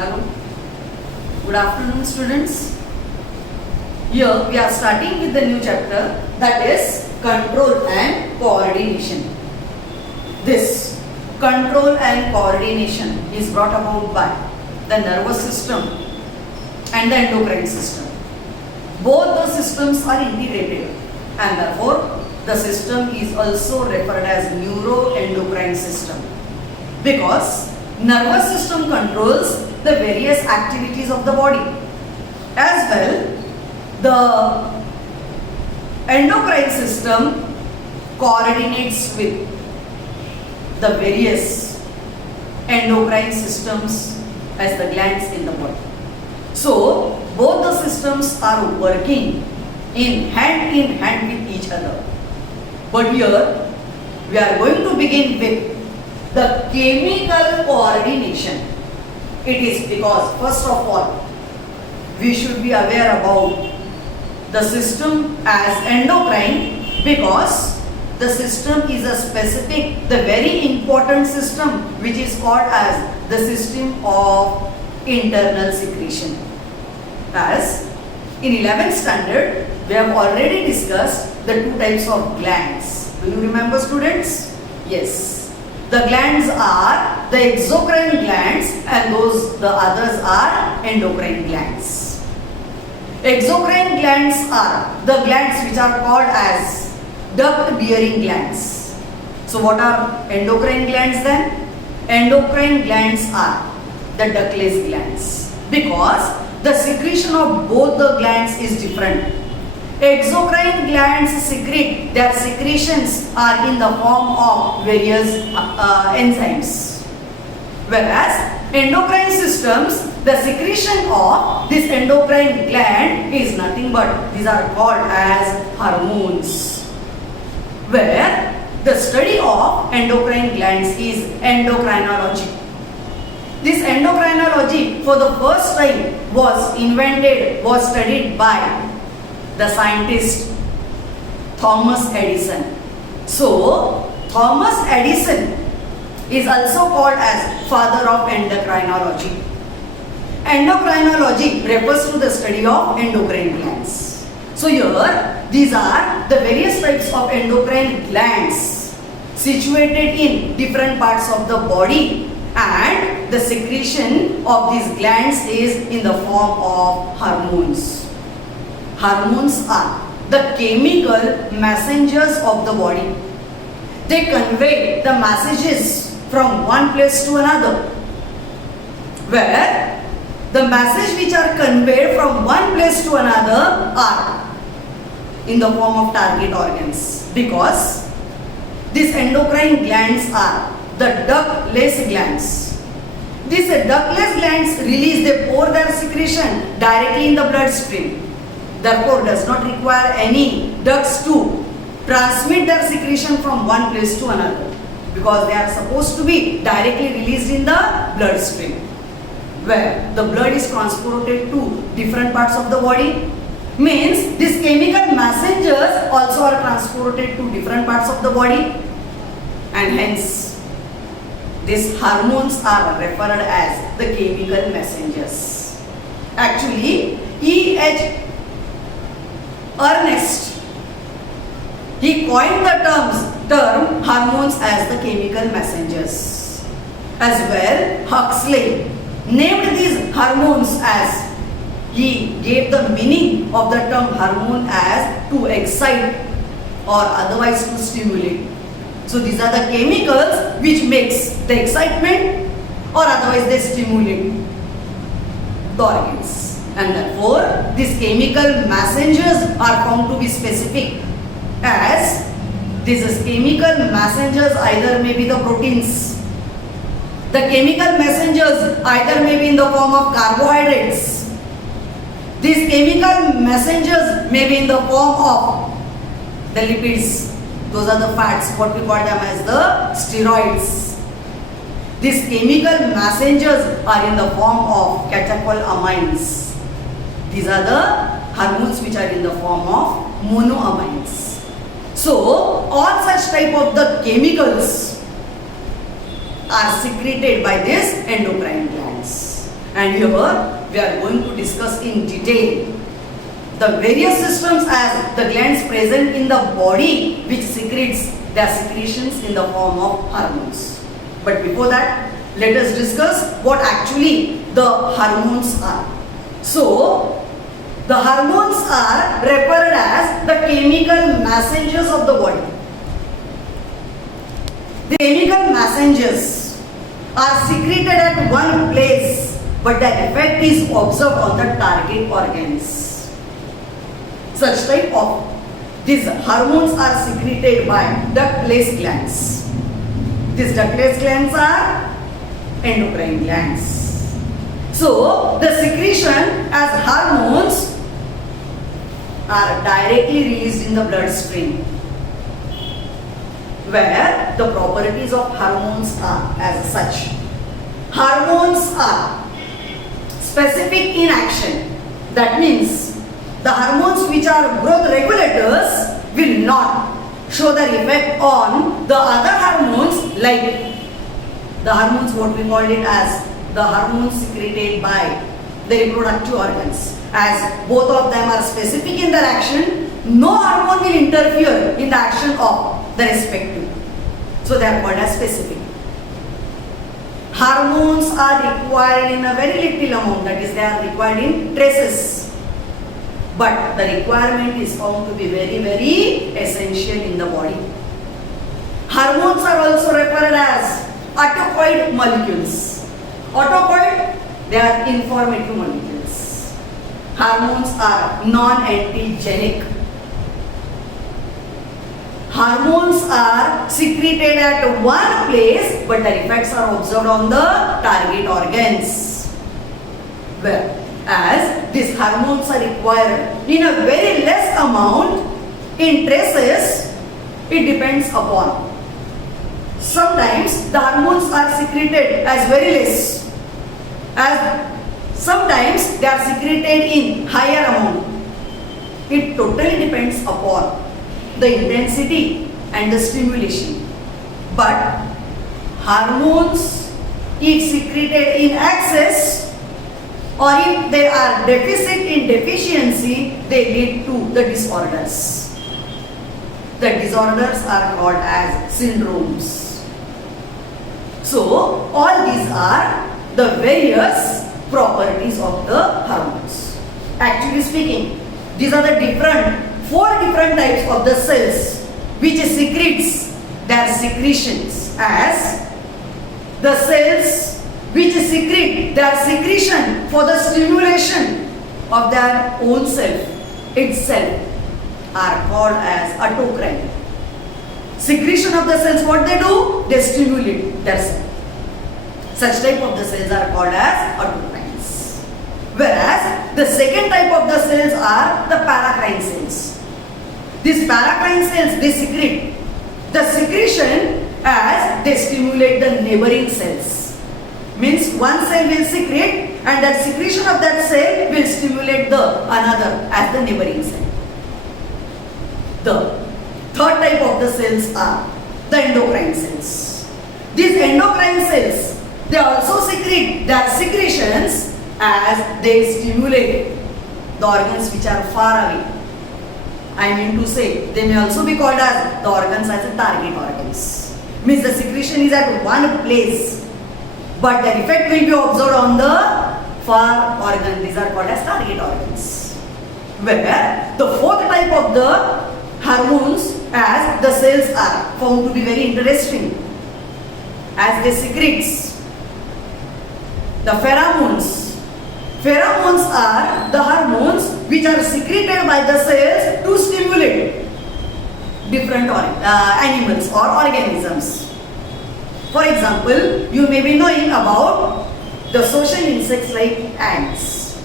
Hello. Good afternoon, students. Here we are starting with the new chapter, that is control and coordination. This control and coordination is brought about by the nervous system and the endocrine system. Both the systems are integrated, and therefore the system is also referred as neuroendocrine system, because nervous system controls the various activities of the body. As well, the endocrine system coordinates with the various endocrine systems as the glands in the body. So, both the systems are working in hand with each other. But here, we are going to begin with the chemical coordination. It is because, first of all, we should be aware about the system as endocrine, because the system is a specific, the very important system which is called as the system of internal secretion. As in 11th standard, we have already discussed the two types of glands. Do you remember, students? Yes. The glands are the exocrine glands and the others are endocrine glands. Exocrine glands are the glands which are called as duct-bearing glands. So what are endocrine glands then? Endocrine glands are the ductless glands, because the secretion of both the glands is different. Exocrine glands secrete, their secretions are in the form of various enzymes. Whereas endocrine systems, the secretion of this endocrine gland is nothing but, these are called as hormones. Where the study of endocrine glands is endocrinology. This endocrinology for the first time was studied by the scientist Thomas Edison. So, Thomas Edison is also called as father of endocrinology. Endocrinology refers to the study of endocrine glands. So here, these are the various types of endocrine glands situated in different parts of the body, and the secretion of these glands is in the form of hormones. Hormones are the chemical messengers of the body. They convey the messages from one place to another, where the message which are conveyed from one place to another are in the form of target organs, because these endocrine glands are the ductless glands. These ductless glands they pour their secretion directly in the bloodstream. Therefore, does not require any ducts to transmit their secretion from one place to another, because they are supposed to be directly released in the bloodstream, where the blood is transported to different parts of the body. Means these chemical messengers also are transported to different parts of the body, and hence these hormones are referred as the chemical messengers. Actually, E.H. Ernest, he coined the term hormones as the chemical messengers. As well, Huxley named these hormones as, he gave the meaning of the term hormone as to excite or otherwise to stimulate. So these are the chemicals which makes the excitement or otherwise they stimulate the organs. And therefore, these chemical messengers are found to be specific, as these chemical messengers either may be the proteins. The chemical messengers either may be in the form of carbohydrates. These chemical messengers may be in the form of the lipids. Those are the fats, what we call them as the steroids. These chemical messengers are in the form of catecholamines. These are the hormones which are in the form of monoamines. So, all such type of the chemicals are secreted by these endocrine glands. And here we are going to discuss in detail the various systems as the glands present in the body which secretes their secretions in the form of hormones. But before that, let us discuss what actually the hormones are. So, the hormones are referred as the chemical messengers of the body. The chemical messengers are secreted at one place, but their effect is observed on the target organs. Such type of these hormones are secreted by ductless glands. These ductless glands are endocrine glands. So, the secretion as hormones are directly released in the bloodstream, where the properties of hormones are as such. Hormones are specific in action. That means the hormones which are growth regulators will not show their effect on the other hormones, like the hormones what we called it as the hormones secreted by the reproductive organs. As both of them are specific in their action, no hormone will interfere in the action of the respective. So they are called as specific. Hormones are required in a very little amount, that is they are required in traces. But the requirement is found to be very, very essential in the body. Hormones are also referred as autocoid molecules. Autocoid, they are informative molecules. Hormones are non-antigenic. Hormones are secreted at one place, but their effects are observed on the target organs. Whereas these hormones are required in a very less amount in traces, it depends upon. Sometimes the hormones are secreted as very less, as sometimes they are secreted in higher amount. It totally depends upon the intensity and the stimulation. But hormones, if secreted in excess, or if they are deficit in deficiency, they lead to the disorders. The disorders are called as syndromes. So, all these are the various properties of the hormones. Actually speaking, these are the four different types of the cells which secretes their secretions, as the cells which secrete their secretion for the stimulation of their own self itself are called as autocrine. Secretion of the cells, what they do? They stimulate their cell. Such type of the cells are called as autocrines. Whereas the second type of the cells are the paracrine cells. These paracrine cells, they secrete the secretion as they stimulate the neighboring cells. Means one cell will secrete and that secretion of that cell will stimulate the another as the neighboring cell. The third type of the cells are the endocrine cells. These endocrine cells, they also secrete their secretions as they stimulate the organs which are far away. I mean to say, they may also be called as the organs as the target organs. Means the secretion is at one place, but the effect will be observed on the far organ. These are called as target organs. Where the fourth type of the hormones, as the cells are found to be very interesting, as they secretes the pheromones. Pheromones are the hormones which are secreted by the cells to stimulate different animals or organisms. For example, you may be knowing about the social insects like ants,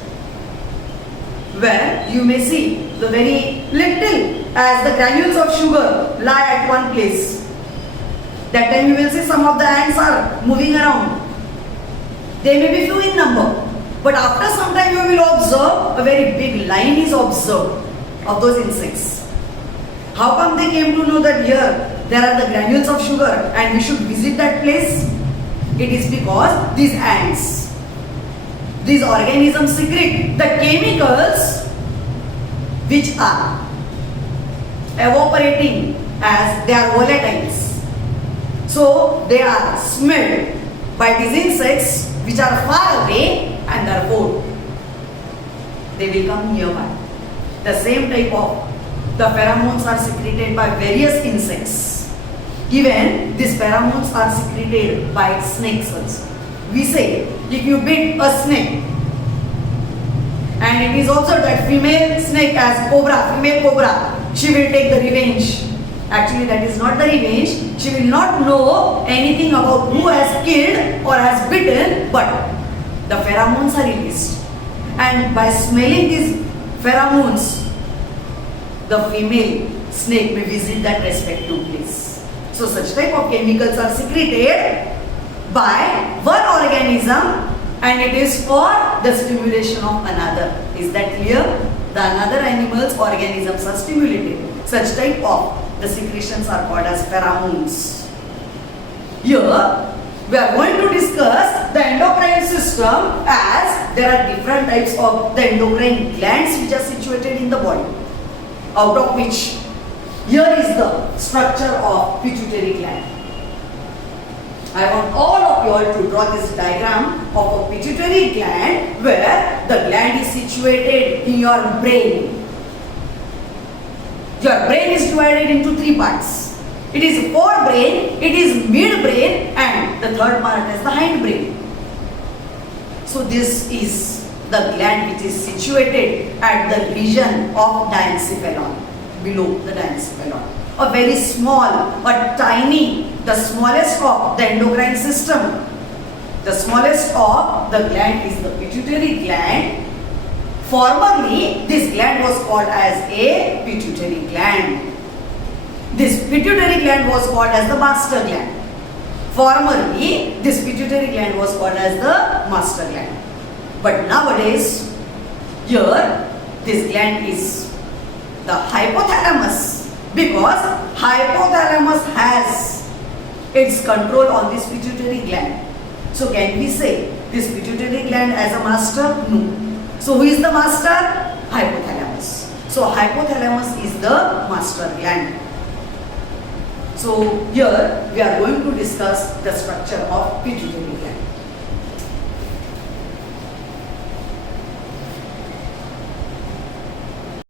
where you may see the very little as the granules of sugar lie at one place. That time you will see some of the ants are moving around. They may be few in number, but after some time you will observe a very big line is observed of those insects. How come they came to know that here there are the granules of sugar and we should visit that place? It is because these ants, these organisms secrete the chemicals which are evaporating as they are volatiles. So they are smelled by these insects which are far away, and therefore they will come nearby. The same type of the pheromones are secreted by various insects. Even these pheromones are secreted by snakes also. We say if you bit a snake, and it is observed that female snake as cobra, female cobra, she will take the revenge. Actually, that is not the revenge. She will not know anything about who has killed or has bitten, but the pheromones are released. And by smelling these pheromones, the female snake may visit that respective place. So such type of chemicals are secreted by one organism, and it is for the stimulation of another. Is that clear? The another animals, organisms are stimulated. Such type of the secretions are called as pheromones. Here we are going to discuss the endocrine system, as there are different types of the endocrine glands which are situated in the body, out of which here is the structure of pituitary gland. I want all of you all to draw this diagram of a pituitary gland, where the gland is situated in your brain. Your brain is divided into three parts. It is forebrain, it is midbrain, and the third part is the hindbrain. So this is the gland which is situated at the region of diencephalon, below the diencephalon. A very small but tiny, the smallest of the endocrine system. The smallest of the gland is the pituitary gland. Formerly, this gland was called as a pituitary gland. This pituitary gland was called as the master gland. Formerly, this pituitary gland was called as the master gland. But nowadays, here, this gland is the hypothalamus, because hypothalamus has its control on this pituitary gland. So can we say this pituitary gland as a master? No. So who is the master? Hypothalamus. So hypothalamus is the master gland. So here we are going to discuss the structure of pituitary gland.